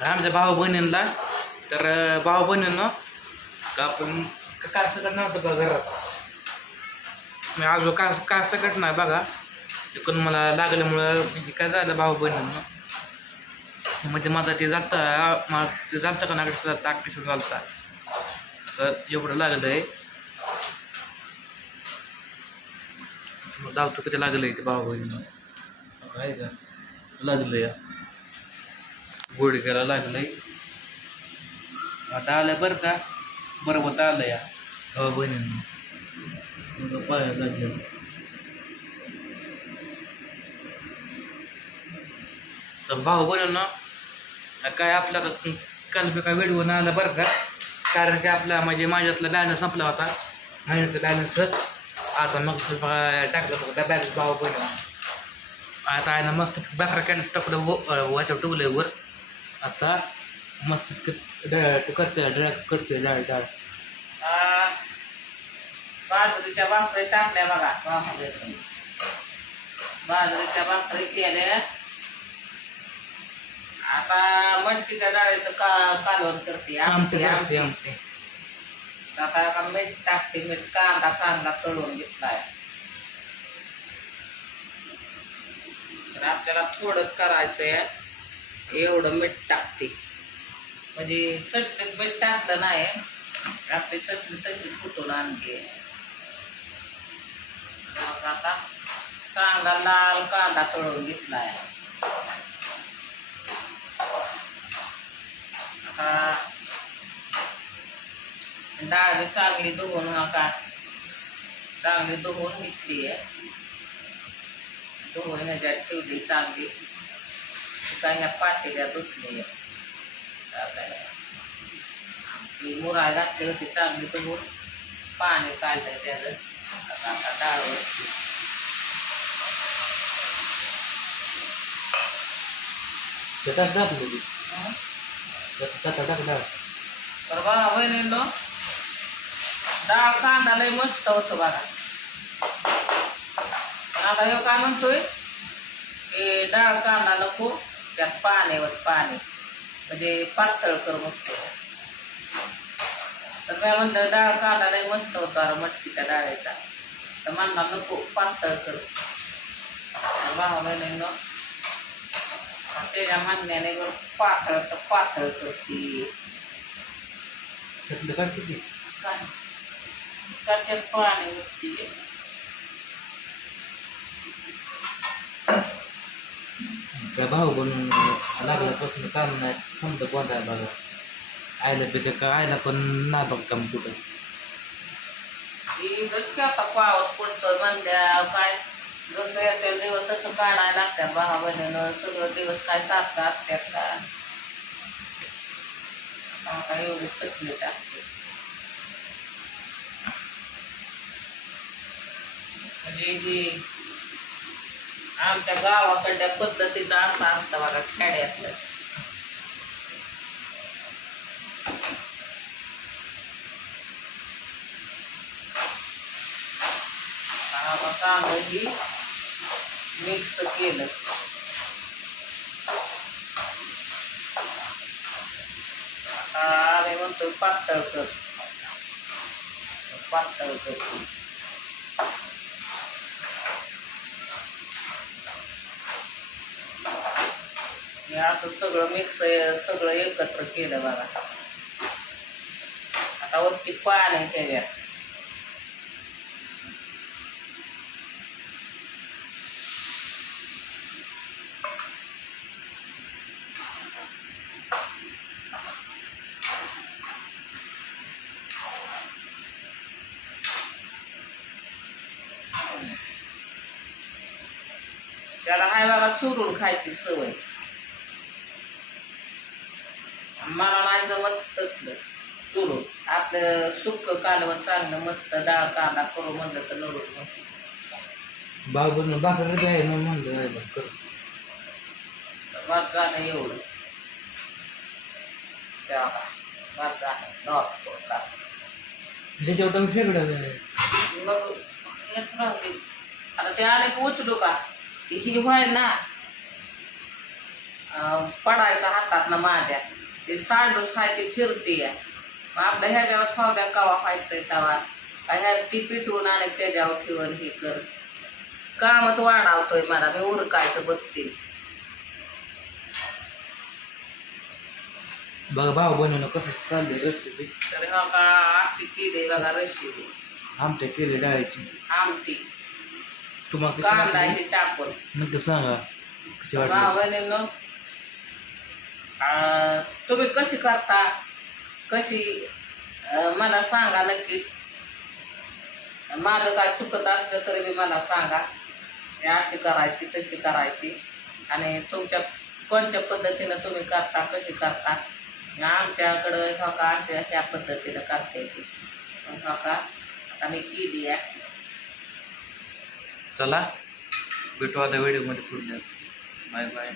आमच्या भाऊ बहिणींना तर भाऊ बहिणींनो का आपण काय सकट नव्हतं का घरात. मी आजो का का सकट नाही बघा. तिकडून मला लागल्यामुळं म्हणजे काय झालं भाऊ बहिणींनो? म्हणजे माझा ते जाता मला ते जातं का नागरिक टाकपिसून चालता. तर एवढं लागलं आहे मग धावतो किती लागलं आहे ते भाऊ बहिणींनो? काय का? लागलं या गुडघ्याला लागलंय. आता आलं बरं का? बरं होत आलं या भाऊ बहिणींनो पाया लागलं तर भाऊ बहिणींनो काय आपला का- काल काय व्हिडिओ नाही आला बरं का? कारण की आपला म्हणजे माझ्यातला बॅलन्स संपला होता. महिन्याचा बॅलन्स आता मग बघा टाकलं होतं बॅलन्स भाऊ बहिणी आता आहे ना मस्त बकरा कॅन टाकलं टुकलं वर आता मस्त डाळ करते डाळ करते डाळ डाळ. बाजरीच्या भाकरी टाकल्या बघा. भाकरी बाजरीच्या भाकरी केल्या. आता मटकीच्या डाळीचं का कालवण करते. आमटे आमटी. आमटे. आता का मीठ टाकते मीठ कांदा चांगला तळून घेतलाय. तर आपल्याला थोडंच करायचंय. एवढं मीठ टाकते. म्हणजे चटणीत मीठ टाकलं नाही. आपली चटणी तशी फुटून आणते? मग आता चांगला लाल कांदा तळून घेतला आहे डाळ बी चांगली धुवून नका. चांगली धुवून घेतली आहे. धुवून ह्याच्यात ठेवली चांगली. काय पातेल्या धुतली ती मुराय घातली होती चांगली धुवून पाणी काढलं त्याचं आता आता डाळ वरती. त्याच्यात टाकलं ती? त्याच्यात टाक डाळ. तर बघा वहिनींनो डाळ कांदा लय मस्त होतो बघा. आता हे काय म्हणतोय? की डाळ कांदा नको. त्यात पाण्यावर पाणी म्हणजे पातळ कर मस्त तर मी म्हणलं डाळ कांदा लय मस्त होता अरे मटकीच्या डाळीचा. तर म्हणला नको पातळ कर. बघा वहिनींनो त्याच्या म्हणण्याने बरं पातळ तर पातळ करते. काय त्याच्यात पाणी उठते काय भाऊ बनून लागल्यापासून काम नाही समजा कोणता बघा. आयला पिते का आयला पण नाही बघ काम कुठं. ही की आता पाऊस पडतो म्हणल्या काय जसं येते दिवस तसं काढायला लागतात भावा बहिणीनं सगळं दिवस काय सारखं असतात का? आता एवढी चटणी टाकते. म्हणजे आमच्या गावाकडल्या पद्धतीचा आमचा असता बघा खेड्यातलं. आता मिक्स केलं. आता आम्ही म्हणतो पातळ कर पातळ कर मी असं सगळं मिक्स सगळं एकत्र केलं बघा. आता वरती पाणी त्याच्यात. त्याला हाय बाबा चुरून खायची सवय. मला नाही जमत तसलं. चुरून आपलं सुक्क कालवण चांगलं मस्त डाळ कांदा करू म्हणलं तर नरून मग बनून भाकरी आहे मग म्हणलं आहे बघ कर माझं झालं एवढं. का माझं झालं. नॉर्थ त्याच्यावर. मग हेच राहते आता ते आले की उचलू का? ती ही व्हायला ना. अं, पडायचं हातात ना माझ्या ते सांडूस आहे ते फिरते आहे. आपल्या ह्याच्यावर फावड्या कवा व्हायचंय तवा? ह्या ती पिटवून आणि त्याच्यावर ठेवून हे कर. कामच वाढवतोय मला मी उरकायचं बघते. बघा भाऊ बनवणं कसं चाललंय रेसिपी तर हा का अशी केली बघा रेसिपी आमच्या केले डाळीची. आमटी. तुम्हाला कांदा? हे टाकून. नक्की सांगा किती वाटली? भावाने तुम्ही कशी करता? कशी मला सांगा नक्कीच. माझं काय चुकत असलं तरी बी मला सांगा. हे अशी करायची तशी करायची. आणि तुमच्या कोणत्या पद्धतीनं तुम्ही करता कशी करता? आमच्याकडं हो का असे ह्या पद्धतीनं करता येते हो का आता मी केली अशी. चला भेटू आता व्हिडिओमध्ये पुढल्या बाय बाय.